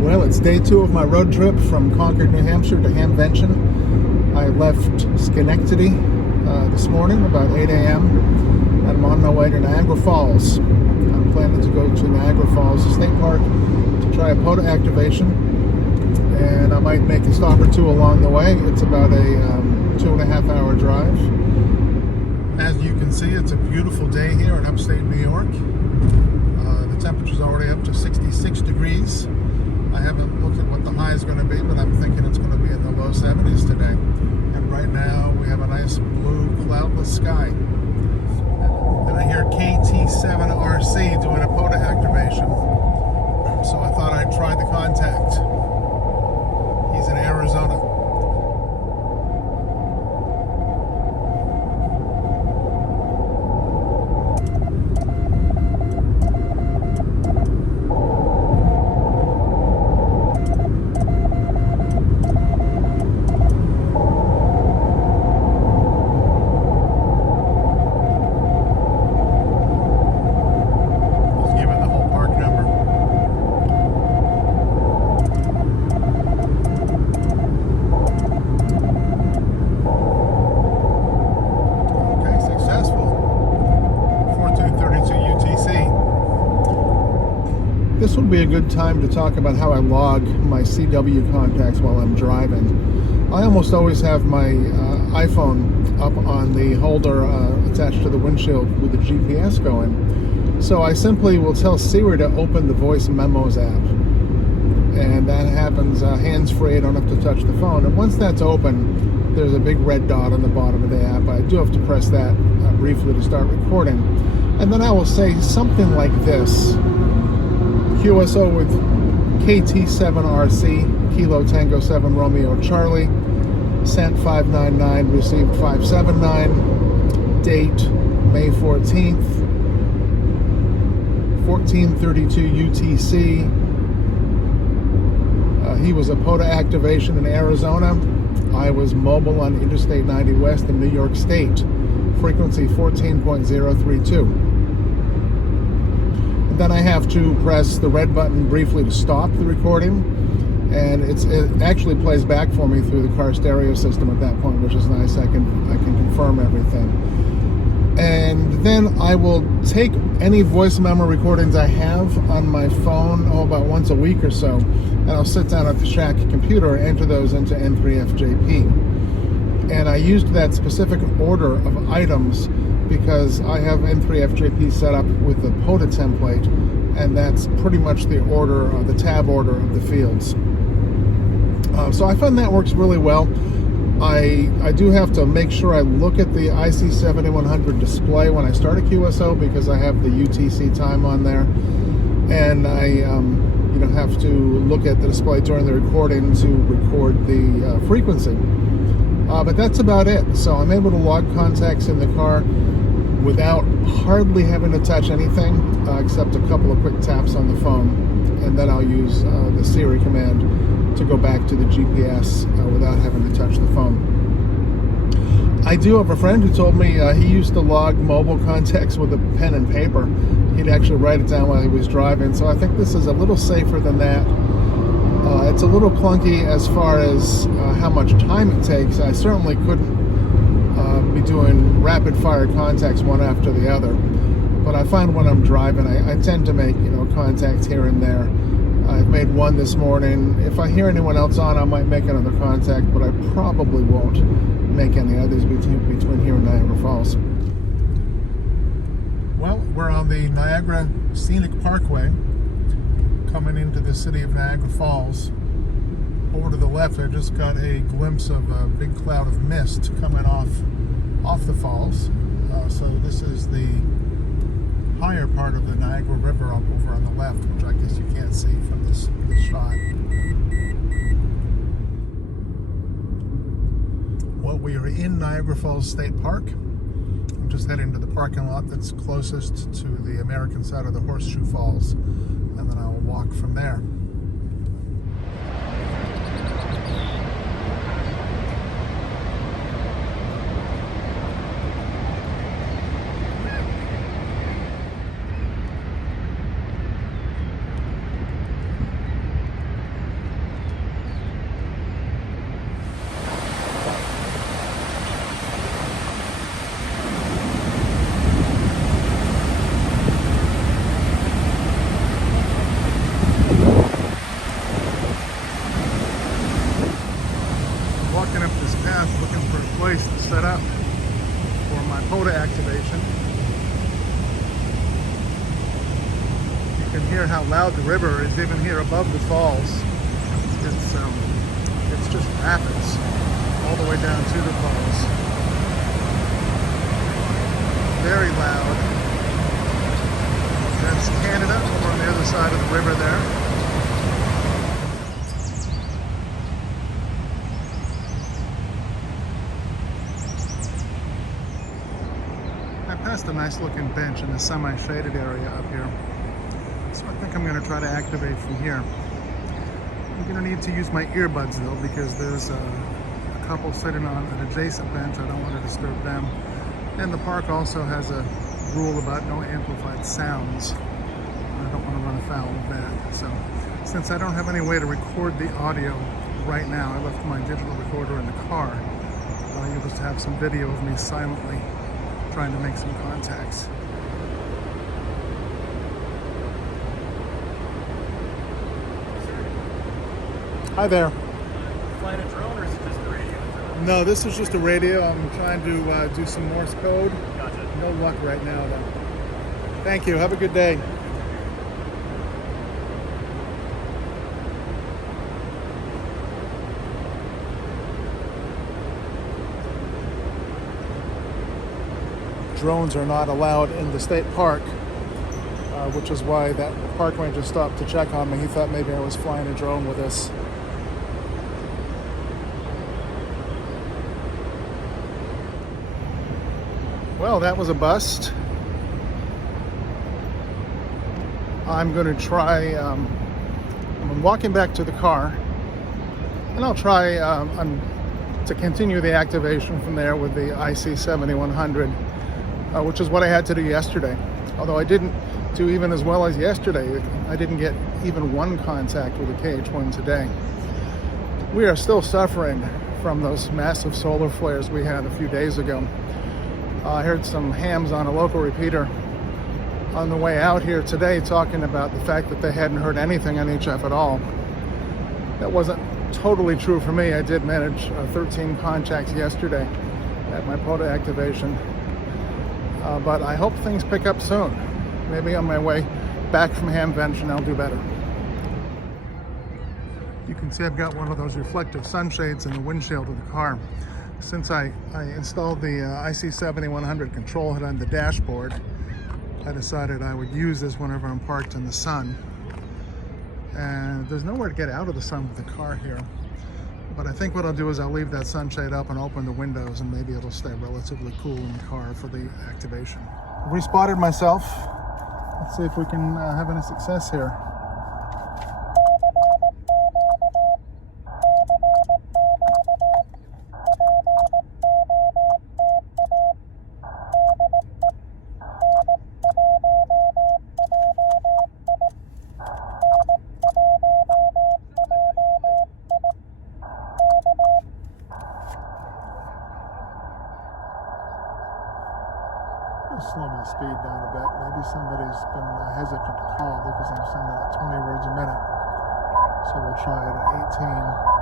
Well, it's day 2 of my road trip from Concord, New Hampshire to Hamvention. I left Schenectady this morning about 8 a.m. and I'm on my way to Niagara Falls. I'm planning to go to Niagara Falls State Park to try a POTA activation, and I might make a stop or two along the way. It's about a 2.5-hour drive. As you can see, it's a beautiful day here in upstate New York. The temperature's already up to 66 degrees. I haven't looked at what the high is going to be, but I'm thinking it's going to be in the low 70s today. And right now, we have a nice blue, cloudless sky. Then I hear KT7RC doing a POTA activation. So I thought I'd try the contact. He's in Arizona. This would be a good time to talk about how I log my CW contacts while I'm driving. I almost always have my iPhone up on the holder attached to the windshield with the GPS going. So I simply will tell Siri to open the Voice Memos app. And that happens hands-free. I don't have to touch the phone. And once that's open, there's a big red dot on the bottom of the app. I do have to press that briefly to start recording. And then I will say something like this. QSO with KT7RC, Kilo Tango 7 Romeo Charlie, sent 599, received 579, date May 14th, 1432 UTC. He was a POTA activation in Arizona. I was mobile on Interstate 90 West in New York State, frequency 14.032. Then I have to press the red button briefly to stop the recording, and it actually plays back for me through the car stereo system at that point, which is nice. I can confirm everything. And then I will take any voice memo recordings I have on my phone about once a week or so, and I'll sit down at the shack computer and enter those into N3FJP. And I used that specific order of items because I have N3FJP set up with the POTA template, and that's pretty much the order, the tab order of the fields. So I find that works really well. I do have to make sure I look at the IC7100 display when I start a QSO because I have the UTC time on there, and I have to look at the display during the recording to record the frequency. But that's about it. So I'm able to log contacts in the car without hardly having to touch anything except a couple of quick taps on the phone, and then I'll use the Siri command to go back to the GPS without having to touch the phone. I do have a friend who told me he used to log mobile contacts with a pen and paper. He'd actually write it down while he was driving, so I think this is a little safer than that. It's a little clunky as far as how much time it takes. I certainly couldn't be doing rapid fire contacts one after the other, but I find when I'm driving I tend to make contacts here and there. I've made one this morning. If I hear anyone else on, I might make another contact, but I probably won't make any others between here and Niagara Falls. Well, we're on the Niagara Scenic Parkway coming into the city of Niagara Falls. Over to the left, I just got a glimpse of a big cloud of mist coming off the falls. So this is the higher part of the Niagara River up over on the left, which I guess you can't see from this shot. Well, we are in Niagara Falls State Park. I'm just heading to the parking lot that's closest to the American side of the Horseshoe Falls, and then I'll walk from there. loud the river is even here above the falls. It's just rapids all the way down to the falls. Very loud. That's Canada over on the other side of the river there. I passed a nice looking bench in the semi-shaded area up here. So I think I'm going to try to activate from here. I'm going to need to use my earbuds though, because there's a couple sitting on an adjacent bench. I don't want to disturb them. And the park also has a rule about no amplified sounds. I don't want to run afoul of that. So since I don't have any way to record the audio right now, I left my digital recorder in the car. You'll just have some video of me silently trying to make some contacts. Hi there. Flying a drone, or is it just a radio? No, this is just a radio. I'm trying to do some Morse code. Gotcha. No luck right now, though. Thank you. Have a good day. Drones are not allowed in the state park, which is why that park ranger stopped to check on me. He thought maybe I was flying a drone with us. Well, that was a bust. I'm going to try, I'm walking back to the car, and I'll try to continue the activation from there with the IC7100, which is what I had to do yesterday. Although I didn't do even as well as yesterday. I didn't get even one contact with the KH-1 today. We are still suffering from those massive solar flares we had a few days ago. I heard some hams on a local repeater on the way out here today talking about the fact that they hadn't heard anything on HF at all. That wasn't totally true for me. I did manage 13 contacts yesterday at my POTA activation. But I hope things pick up soon. Maybe on my way back from Hamvention I'll do better. You can see I've got one of those reflective sunshades in the windshield of the car. Since I installed the IC7100 control head on the dashboard, I decided I would use this whenever I'm parked in the sun. And there's nowhere to get out of the sun with the car here. But I think what I'll do is I'll leave that sunshade up and open the windows, and maybe it'll stay relatively cool in the car for the activation. Respotted myself. Let's see if we can have any success here. Slow my speed down a bit. Maybe somebody's been hesitant to call because I'm sending at 20 words a minute. So we'll try it at 18.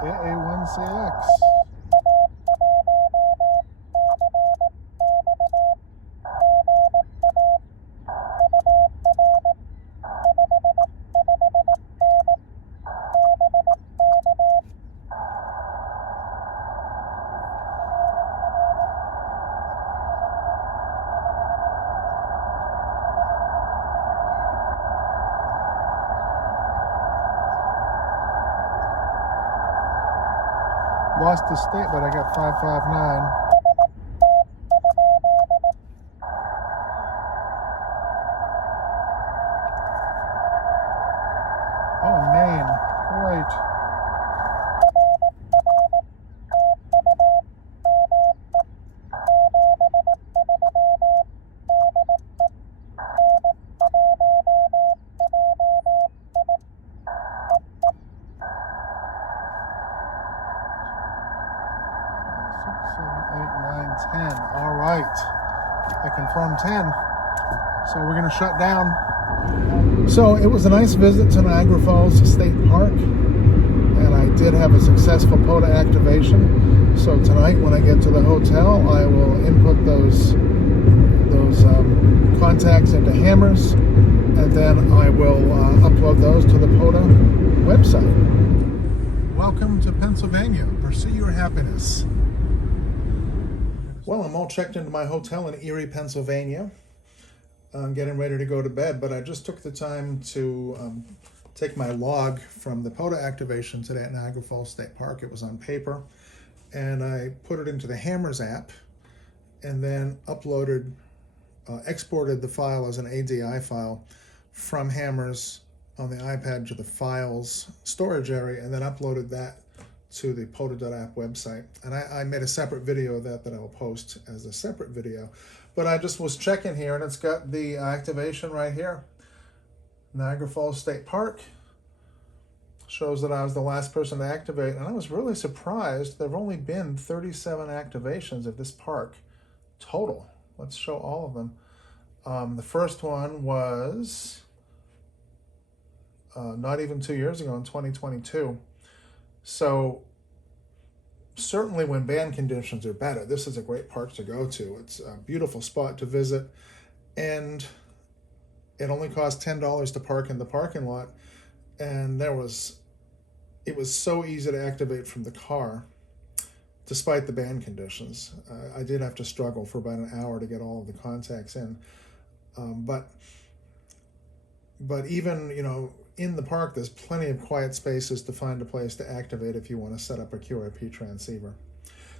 AA1CX. Lost the state, but I got 559. Oh, Maine. Great. 9, 10. All right. I confirmed 10. So we're going to shut down. So it was a nice visit to Niagara Falls State Park. And I did have a successful POTA activation. So tonight when I get to the hotel, I will input those contacts into hammers. And then I will upload those to the POTA website. Welcome to Pennsylvania. Pursue your happiness. Well, I'm all checked into my hotel in Erie, Pennsylvania. I'm getting ready to go to bed, but I just took the time to take my log from the POTA activation today at Niagara Falls State Park. It was on paper, and I put it into the Hammers app, and then exported the file as an ADI file from Hammers on the iPad to the files storage area, and then uploaded that to the POTA.app website. And I made a separate video of that I will post as a separate video. But I just was checking here, and it's got the activation right here. Niagara Falls State Park. Shows that I was the last person to activate. And I was really surprised. There have only been 37 activations of this park total. Let's show all of them. The first one was not even 2 years ago, in 2022. So certainly when band conditions are better, this is a great park to go to. It's a beautiful spot to visit, and it only costs $10 to park in the parking lot. And it was so easy to activate from the car, despite the band conditions. I did have to struggle for about an hour to get all of the contacts in, but even, in the park, there's plenty of quiet spaces to find a place to activate if you want to set up a QRP transceiver.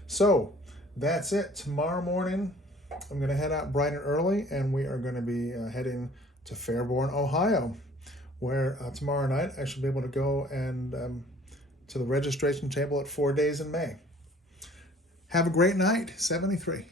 So that's it. Tomorrow morning, I'm going to head out bright and early, and we are going to be heading to Fairborn, Ohio, where tomorrow night I should be able to go and to the registration table at 4 Days in May. Have a great night. 73.